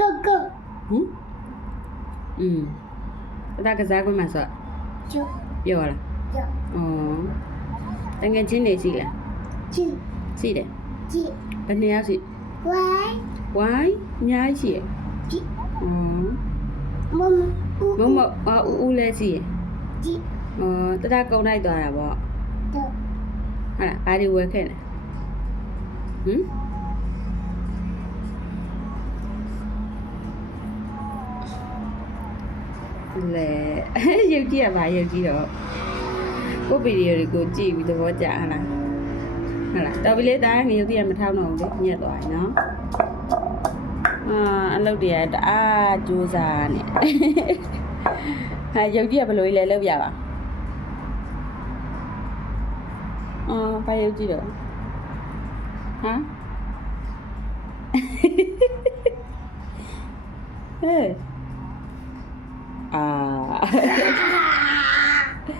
go go ဟင်อืมဒါကစားခွင့်မှာဆိုကျော်ပြောလားကျော်ဩတငယ်ချင်းနေရှိလားရှိရှိတယ်ရှိဘယ်နှစ်ယောက်ရှိ why why အများကြီးရှိရဩမမမမအူအူလဲရှိရရှိဩတတကုန်းလိုက်သွားတာပေါ့ဟုတ်လားဘာတွေဝယ်ခဲ့လဲဟင် မ်လေရုပ်ကြည့်ရပါရုပ်ကြည့်တော့ကိုဗီဒီယိုတွေကိုကြည့်ပြီးသဘောကျဟလားဟုတ်လားတော်ပြီလေတာငရုပ်ကြည့်ရမထောင်းတော့ဘူးလေညက်သွားပြီနော်အာအလုပ်တွေကတအားကြိုးစားနေဟာရုပ်ကြည့်ရဘယ်လိုကြီးလဲလုပ်ပြပါအာဘာရုပ်ကြည့်တော့ဟမ်ဟဲ့ 啊，